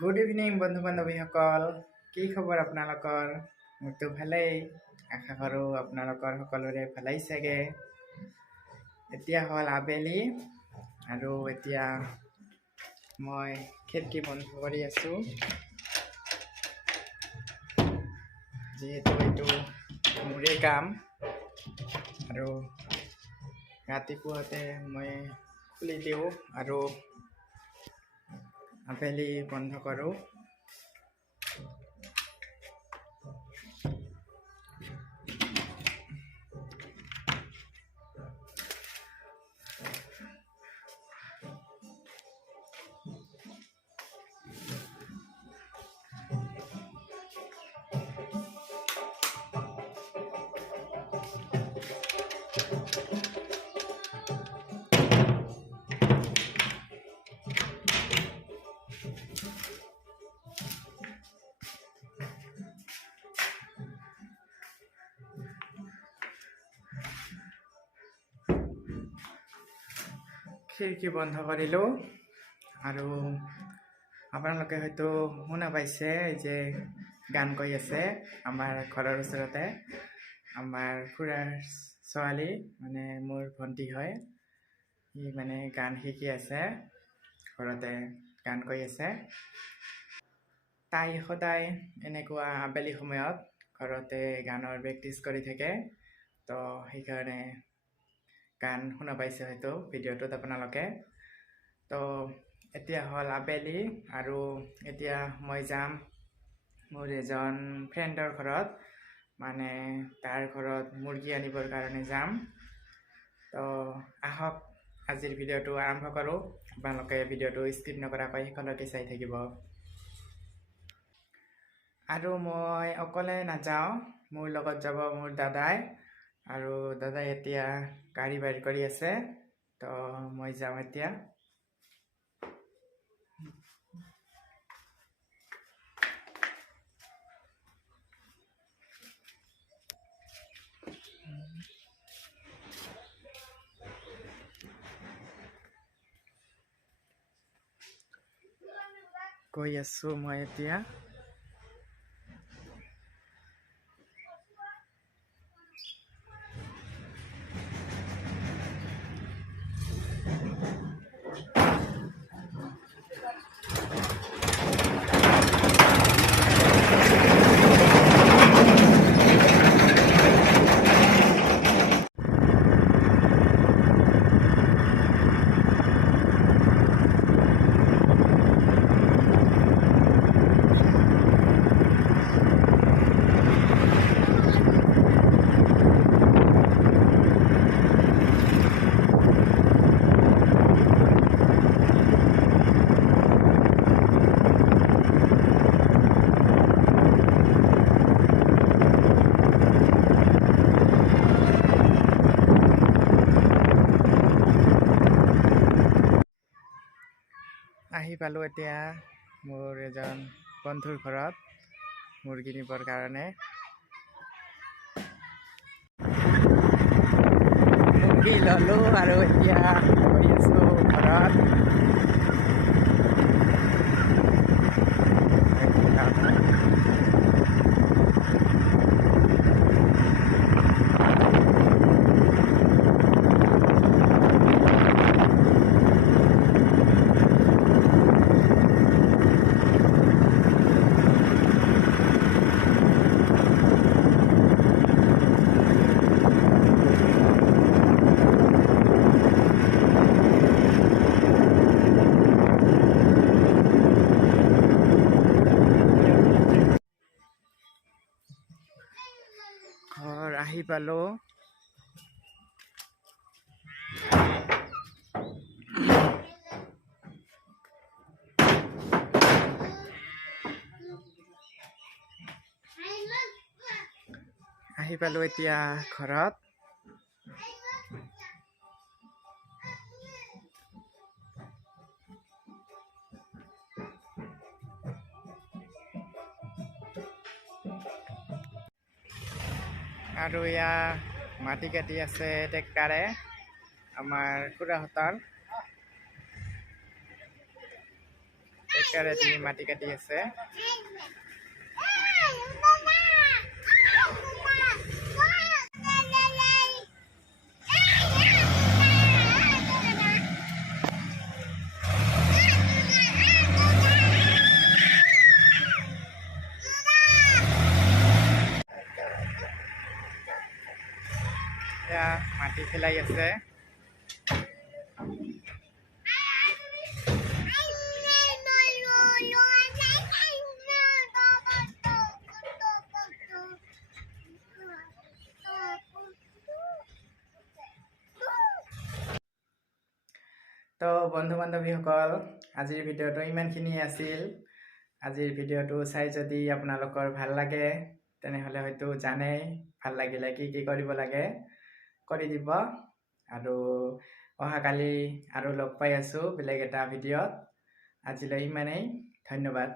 Good evening বন্ধু বান্ধৱীসকল। কি খবৰ আপোনালোকৰ? মোৰতো ভালেই, আশা কৰোঁ আপোনালোকৰ সকলোৰে ভালেই চাগে। এতিয়া হ'ল আবেলি আৰু এতিয়া মই খিৰিকী বন্ধ কৰি আছোঁ, যিহেতু এইটো মোৰে কাম আৰু ৰাতিপুৱাতে মই খুলি দিওঁ আৰু আবেলি বন্ধ কৰোঁ। খিৰিকী বন্ধ কৰিলোঁ আৰু আপোনালোকে হয়তো শুনা পাইছে যে গান কৈ আছে। আমাৰ ঘৰৰ ওচৰতে আমাৰ খুৰাৰ ছোৱালী, মানে মোৰ ভণ্টি হয়, সি মানে গান শিকি আছে, ঘৰতে গান কৈ আছে। তাই সদায় এনেকুৱা আবেলি সময়ত ঘৰতে গানৰ প্ৰেক্টিচ কৰি থাকে, তো সেইকাৰণে গান শুনা পাইছে হয়তো ভিডিঅ'টোত আপোনালোকে। তো এতিয়া হ'ল আবেলি আৰু এতিয়া মই যাম মোৰ এজন ফ্ৰেণ্ডৰ ঘৰত, মানে তাৰ ঘৰত মুৰ্গী আনিবৰ কাৰণে যাম। তো আহক আজিৰ ভিডিঅ'টো আৰম্ভ কৰোঁ। আপোনালোকে ভিডিঅ'টো স্কিপ নকৰাকৈ শেষলৈকে চাই থাকিব। আৰু মই অকলে নাযাওঁ, মোৰ লগত যাব মোৰ দাদাই, আৰু দাদাই এতিয়া গাড়ী বাহিৰ কৰি আছে, তো মই যাম এতিয়া। গৈ আছোঁ মই এতিয়া। আহি পালোঁ এতিয়া মোৰ এজন বন্ধুৰ ঘৰত মুৰ্গী নিবৰ কাৰণে। মুৰ্গী ল'লোঁ আৰু এতিয়া গৈ আছোঁ ঘৰত। ঘৰ আহি পালোঁ। এতিয়া ঘৰত। আৰু এয়া মাটি কাটি আছে ট্ৰেক্টাৰে আমাৰ খুৰাহঁতৰ। ট্ৰেক্টৰেদি মাটি কাটি আছে। এতিয়া মাটি পেলাই আছে। তো বন্ধু বান্ধৱীসকল, আজিৰ ভিডিঅ'টো ইমানখিনি আছিল। আজিৰ ভিডিঅ'টো চাই যদি আপোনালোকৰ ভাল লাগে তেনেহ'লে হয়তো জানেই ভাল লাগিলে কি কি কৰিব লাগে, কৰি দিব। আৰু অহাকালি আৰু লগ পাই আছোঁ বেলেগ এটা ভিডিঅ'ত। আজিলৈ ইমানেই, ধন্যবাদ।